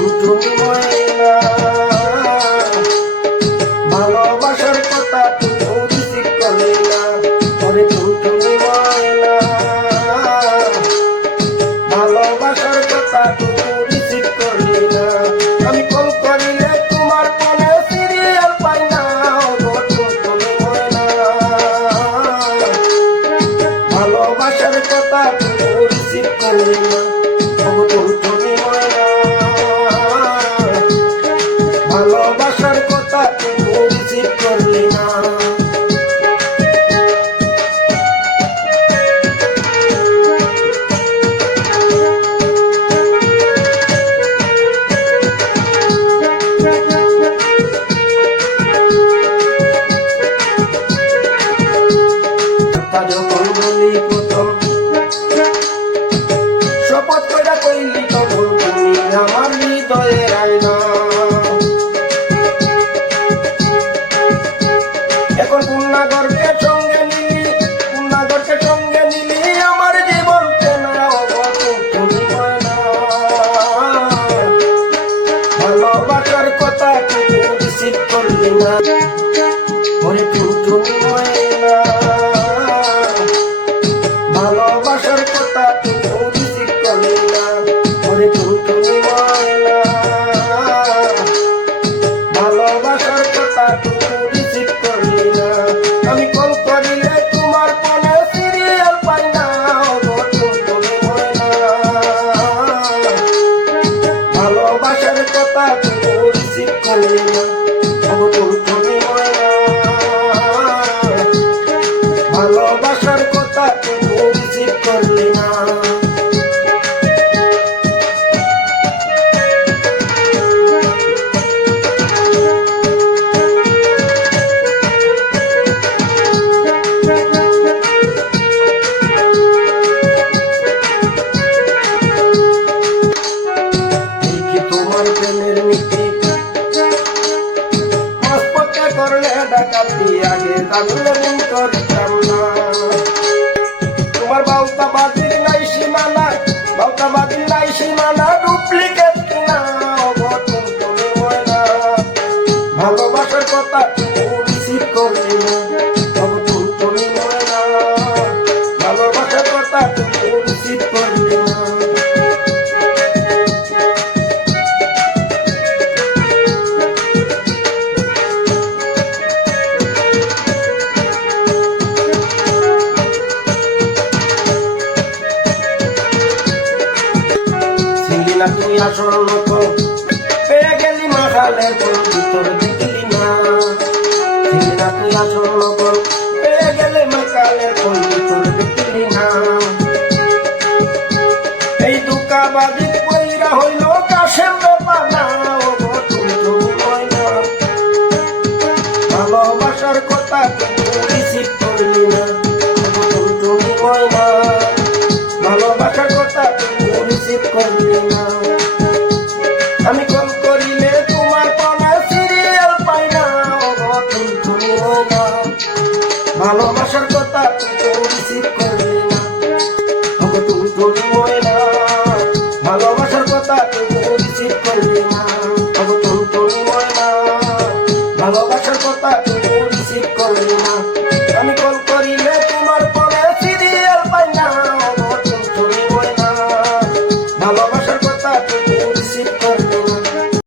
টুনটুনি ময়না ভালোবাসার কথা তুমি রিসিভ করলি না। ওরে টুনটুনি ময়না ভালোবাসার কথা তুমি রিসিভ করলি না। আমি কল করিলে তোমার ফোনে সিরিয়াল পাই না। ও টুনটুনি ময়না ভালোবাসার কথা তুমি রিসিভ করলি না। ও টুনটুনি ময়না ভালোবাসার কথা তুমি রিসিভ করলি না। যখন বলি প্রথম শপথ কইরা কইলি তখন তুমি আমার হৃদয়ের আয়না। এখন পূর্ণাগরকে সঙ্গে নিলি, পূর্ণাগরকে সঙ্গে নিলি আমার জীবন কেনা। টুনটুনি ময়না ভালোবাসার কথা তুমি রিসিভ করলি না। ওরে টুনটুনি ময়না ভালোবাসার কথা তুমি রিসিভ করলি না। ওরে টুনটুনি ময়না ভালোবাসার কথা তুমি রিসিভ করলি না। আমি কল করিলে তোমার ফোনে সিরিয়াল পাই না। ও টুনটুনি ময়না ভালোবাসার কথা তুমি রিসিভ করলি না। ও টুনটুনি ময়না ভালোবাসার কথা তুমি রিসিভ করলি না। তোমার প্রেমের নীতি হসপকে করলে ডাকাতি আগে জানলে দিন করিতাম না। তোমার বাউতাবাজির নাই সীমানা, বাউতাবাজির নাই সীমানা ডুপ্লিকেট কিনা। ও টুনটুনি ময়না ভালোবাসার কথা তুমি রিসিভ করলি না। ও টুনটুনি ময়না ভালোবাসার কথা তুমি রিসিভ করলি না। না তুই আসল নকল পেয়ে গেলি মাখালের কোন ভিতর দেখলি না। না তুই আসল নকল পেয়ে গেলে মাখালের কোন ভিতর দেখলি না। এই দুকাবাজি কইরা হইল কাশেম ব্যাপার না।